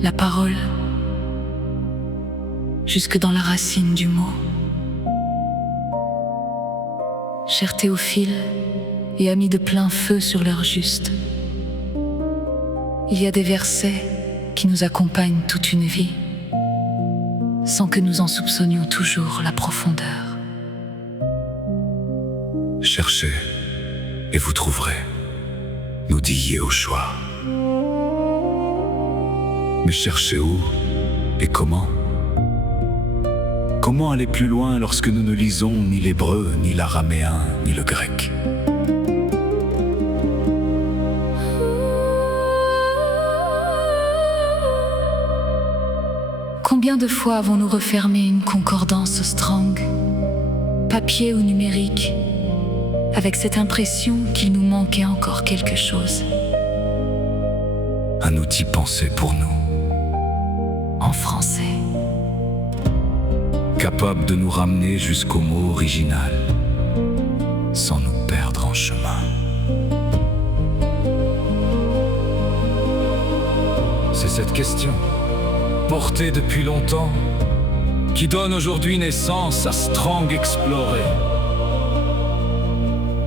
la parole, jusque dans la racine du mot. Cher Théophile et amis de plein feu sur l'heure juste, il y a des versets qui nous accompagnent toute une vie, sans que nous en soupçonnions toujours la profondeur. Cherchez et vous trouverez, nous dit Yehoshua. Mais cherchez où et comment? Comment aller plus loin lorsque nous ne lisons ni l'hébreu, ni l'araméen, ni le grec? Combien de fois avons-nous refermé une concordance Strong, papier ou numérique, avec cette impression qu'il nous manquait encore quelque chose? Un outil pensé pour nous, En français. capable de nous ramener jusqu'au mot original, sans nous perdre en chemin. C'est cette question, portée depuis longtemps, qui donne aujourd'hui naissance à Strong Explorer.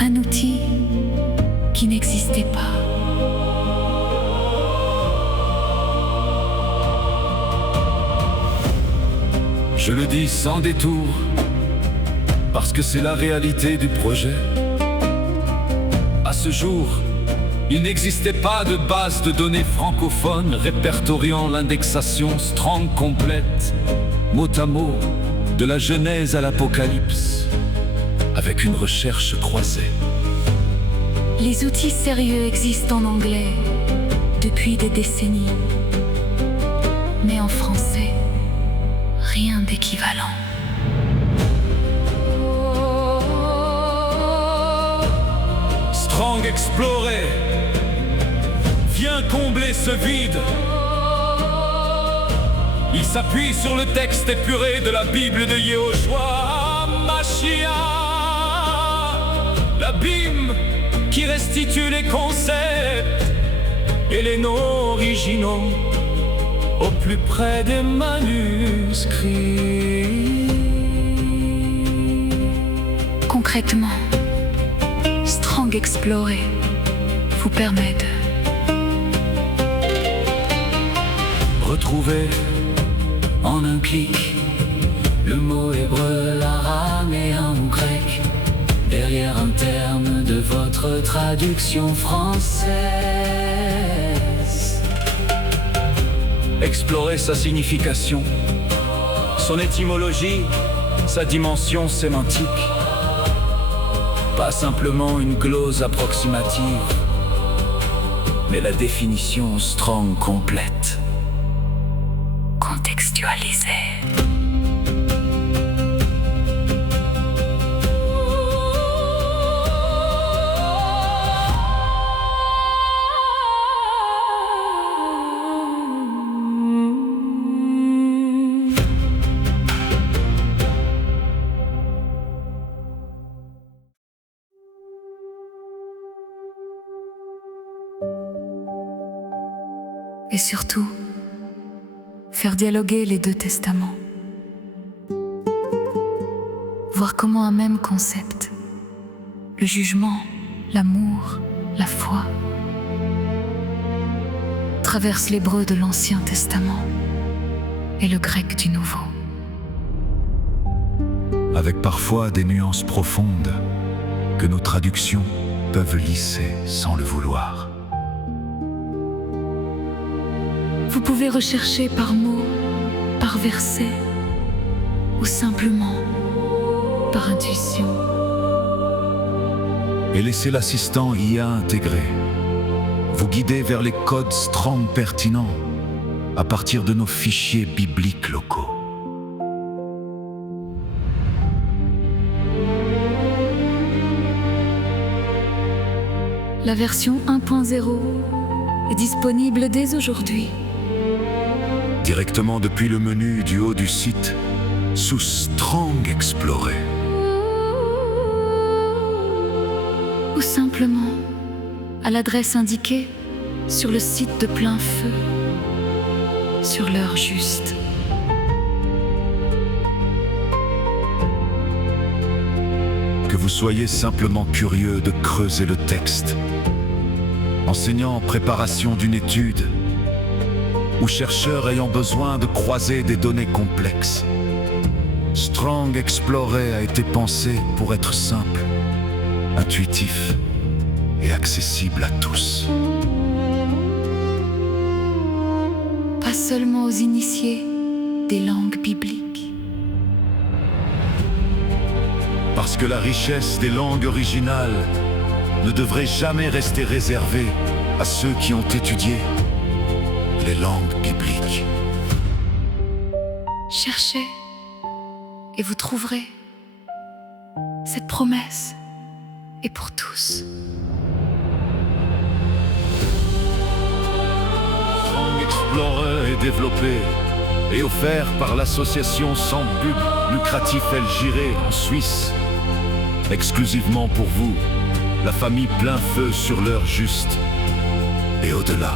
Un outil qui n'existait pas. Je le dis sans détour, parce que c'est la réalité du projet. À ce jour, il n'existait pas de base de données francophone répertoriant l'indexation Strong complète, mot à mot, de la Genèse à l'Apocalypse, avec une recherche croisée. Les outils sérieux existent en anglais depuis des décennies, mais en français, rien d'équivalent. Strong Explorer vient combler ce vide. Il s'appuie sur le texte épuré de la Bible de Yehoshua Mashiach, l'abîme qui restitue les concepts et les noms originaux au plus près des manuscrits. Concrètement, Strong Explorer vous permet de retrouver en un clic le mot hébreu, l'araméen ou grec derrière un terme de votre traduction française. Explorer sa signification, son étymologie, sa dimension sémantique. Pas simplement une glose approximative, mais la définition Strong complète. contextualiser. Et surtout, faire dialoguer les deux testaments. Voir comment un même concept, le jugement, l'amour, la foi, traverse l'hébreu de l'Ancien Testament et le grec du Nouveau. Avec parfois des nuances profondes que nos traductions peuvent lisser sans le vouloir. Vous pouvez rechercher par mot, par verset, ou simplement par intuition. Et laissez l'assistant IA intégré vous guider vers les codes Strong pertinents à partir de nos fichiers bibliques locaux. La version 1.0 est disponible dès aujourd'hui. Directement depuis le menu du haut du site, sous Strong Explorer. Ou simplement à l'adresse indiquée sur le site de Plein Feu, sur l'heure juste. Que vous soyez simplement curieux de creuser le texte, enseignant en préparation d'une étude, ou chercheur ayant besoin de croiser des données complexes, Strong Explorer a été pensé pour être simple, intuitif et accessible à tous. Pas seulement aux initiés des langues bibliques. Parce que la richesse des langues originales ne devrait jamais rester réservée à ceux qui ont étudié les langues bibliques. Cherchez et vous trouverez. Cette promesse est pour tous. Strong Explorer est développé et offert par l'association sans but lucratif El Giré en Suisse. Exclusivement pour vous, la famille Plein Feu sur l'heure juste et au-delà.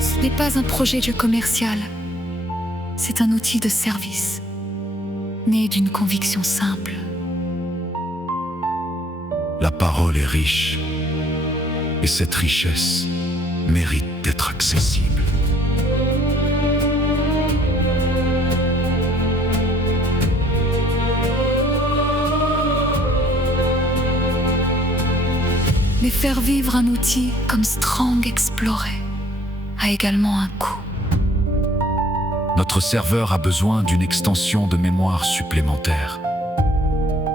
Ce n'est pas un projet commercial, c'est un outil de service, né d'une conviction simple. La parole est riche, et cette richesse mérite d'être accessible. Mais faire vivre un outil comme Strong Explorer a également un coût. Notre serveur a besoin d'une extension de mémoire supplémentaire,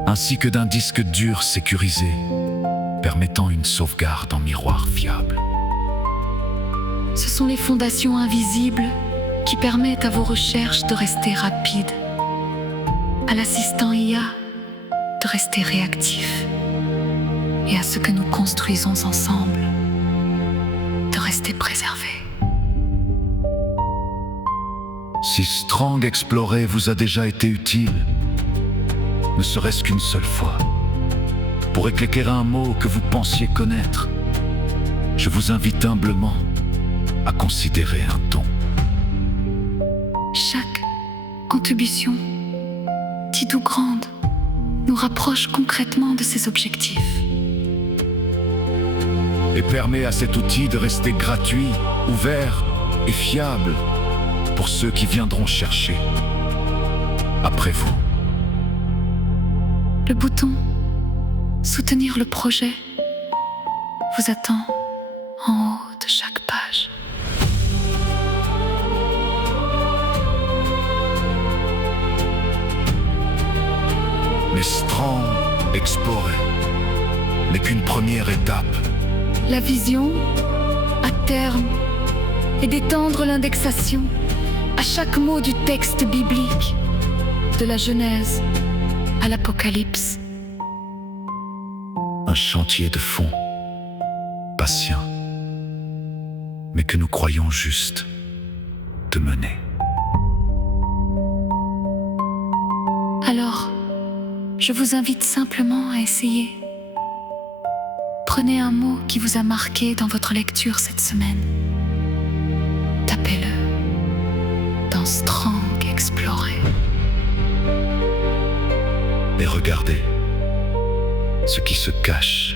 ainsi que d'un disque dur sécurisé, permettant une sauvegarde en miroir fiable. Ce sont les fondations invisibles qui permettent à vos recherches de rester rapides, à l'assistant IA de rester réactif, et à ce que nous construisons ensemble de rester préservé. Si Strong Explorer vous a déjà été utile, ne serait-ce qu'une seule fois, pour éclairer un mot que vous pensiez connaître, je vous invite humblement à considérer un don. Chaque contribution, petite ou grande, nous rapproche concrètement de ces objectifs. Et permet à cet outil de rester gratuit, ouvert et fiable pour ceux qui viendront chercher après vous. Le bouton « Soutenir le projet » vous attend en haut de chaque page. Mais Strong Explorer n'est qu'une première étape. La vision, à terme, est d'étendre l'indexation à chaque mot du texte biblique, de la Genèse à l'Apocalypse. Un chantier de fond, patient, mais que nous croyons juste de mener. Alors, je vous invite simplement à essayer. Prenez un mot qui vous a marqué dans votre lecture cette semaine. Tapez-le dans Strong Explorer. Et regardez ce qui se cache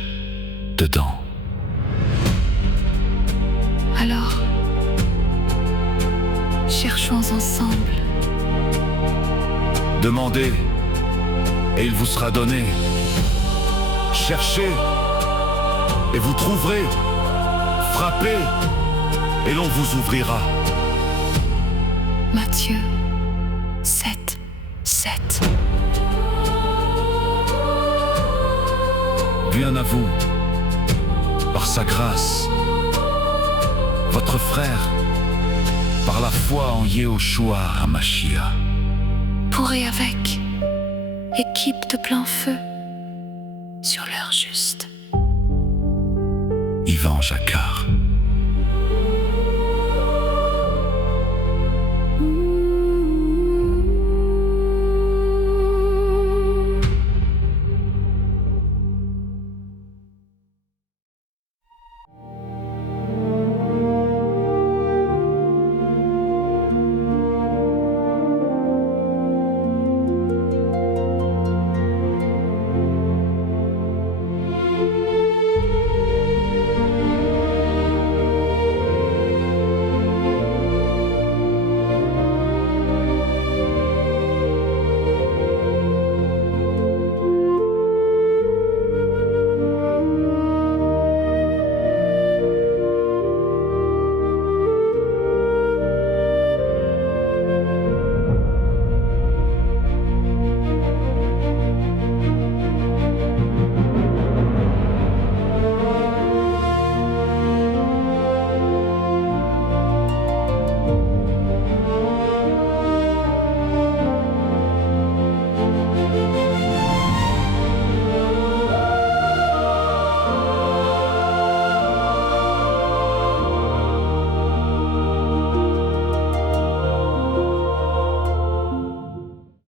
dedans. Alors, cherchons ensemble. Demandez et il vous sera donné. Cherchez et vous trouverez. Frappez et l'on vous ouvrira. Matthieu 7, 7. Bien à vous, par sa grâce, votre frère, par la foi en Yehoshua HaMashiach. Pour et avec, équipe de Plein Feu, sur l'heure juste. Yvan Jacquard.